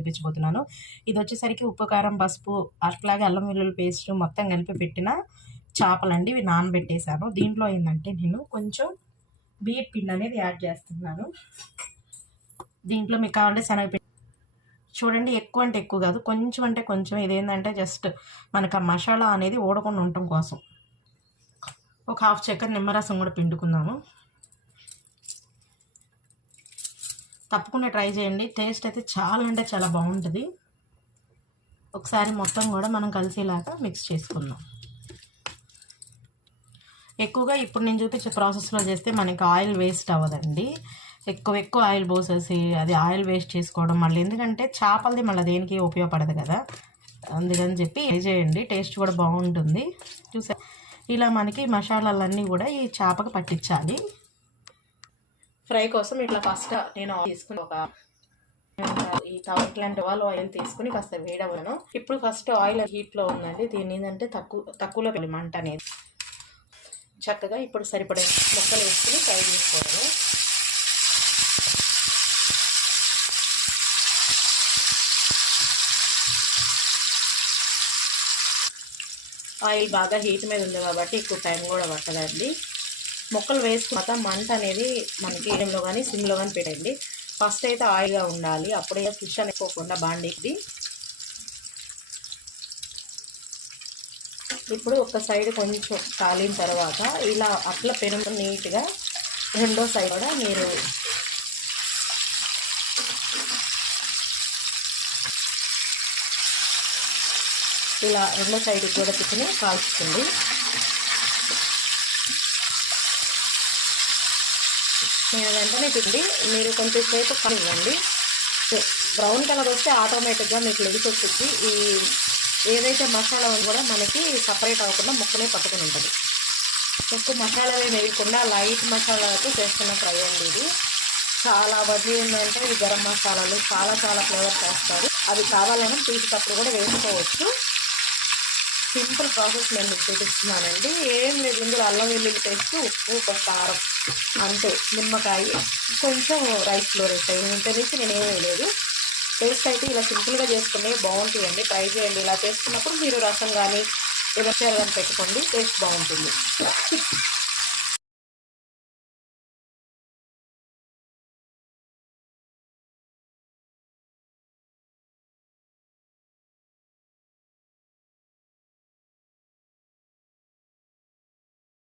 చూపించబోతున్నాను. ఇది వచ్చేసరికి ఉప్పు, కారం, పసుపు అట్లాగే అల్లం వెల్లుల్లి పేస్ట్ మొత్తం కలిపి పెట్టిన చేపలండి. ఇవి నానబెట్టేసాను. దీంట్లో ఏంటంటే నేను కొంచెం బియ్యం పిండి అనేది యాడ్ చేస్తున్నాను. దీంట్లో మీకు కావాలంటే శనగపిండి చూడండి, ఎక్కువ అంటే ఎక్కువ కాదు, కొంచెం అంటే కొంచెం. ఇదేంటంటే జస్ట్ మనకు ఆ మసాలా అనేది ఊడకుండా ఉండటం కోసం. ఒక హాఫ్ చెక్క నిమ్మరసం కూడా పిండుకుందాము. తప్పకుండా ట్రై చేయండి. టేస్ట్ అయితే చాలా అంటే చాలా బాగుంటుంది. ఒకసారి మొత్తం కూడా మనం కలిసేలాగా మిక్స్ చేసుకుందాం. ఎక్కువగా ఇప్పుడు నేను చూపించే ప్రాసెస్లో చేస్తే మనకి ఆయిల్ వేస్ట్ అవ్వదండి. ఎక్కువ ఆయిల్ పోసేసి అది ఆయిల్ వేస్ట్ చేసుకోవడం మళ్ళీ, ఎందుకంటే చేపలది మళ్ళీ దేనికి ఉపయోగపడదు కదా, అందుకని చెప్పి ట్రై చేయండి. టేస్ట్ కూడా బాగుంటుంది. చూసా, ఇలా మనకి మసాలాలన్నీ కూడా ఈ చేపకు పట్టించాలి. ఫ్రై కోసం ఇట్లా ఫస్ట్ నేను తీసుకుని ఈ ఇట్లాంటి ఆయిల్ తీసుకుని కాస్త వేడవను. ఇప్పుడు ఫస్ట్ ఆయిల్ హీట్లో ఉందండి. దీని ఏంటంటే తక్కువలో మంట అనేది చక్కగా ఇప్పుడు సరిపడే ముక్కలు వేసుకుని ఫ్రై చేసుకోవడం. ఆయిల్ బాగా హీట్ మీద ఉంది కాబట్టి ఎక్కువ టైం కూడా పట్టదండి. ముక్కలు వేసుకున్నాక మంట అనేది మనకి ఏడంలో కానీ సిమ్లో కానీ పెట్టండి. ఫస్ట్ అయితే ఆయిల్గా ఉండాలి, అప్పుడే ఫిష్ అనుకోకుండా బాండిది. ఇప్పుడు ఒక సైడ్ కొంచెం కాలిన తర్వాత ఇలా అట్లా పెరుగు నీట్గా రెండో సైడ్ కూడా మీరు ఇలా రెండో సైడ్ కూడా తిప్పుని కాల్చుకోండి. నేను వెంటనే తిండి మీరు కొంచెం సేపు కానివ్వండి. బ్రౌన్ కలర్ వస్తే ఆటోమేటిక్గా మీకు లెగిసి వచ్చి ఈ ఏదైతే మసాలా కూడా మనకి సపరేట్ అవ్వకుండా ముక్కనే పట్టుకుని ఉంటుంది. ఎక్కువ మసాలా వేయకుండా లైట్ మసాలాతో చేస్తున్న ఫ్రై అండి ఇది. చాలా వడ్డీ ఉందంటే ఈ గరం మసాలాలు చాలా ఫ్లేవర్స్ వేస్తారు. అవి కావాలని తీసేటప్పుడు కూడా వేసుకోవచ్చు. సింపుల్ ప్రాసెస్ నేను మీకు చూపిస్తున్నానండి. ఏం లేదు, ఇందులో అల్లం వెల్లుల్లి పేస్ట్, ఉప్పు, కారం అంతే, నిమ్మకాయ, కొంచెం రైస్ ఫ్లోర్ వేస్తాయి. ఇంత నుంచి నేనేం వేయలేదు. టేస్ట్ అయితే ఇలా సింపుల్గా చేసుకునే బాగుంటాయండి. ట్రై చేయండి. ఇలా చేసుకున్నప్పుడు మీరు రసం కానీ ఏదైనా పెట్టుకోండి, టేస్ట్ బాగుంటుంది.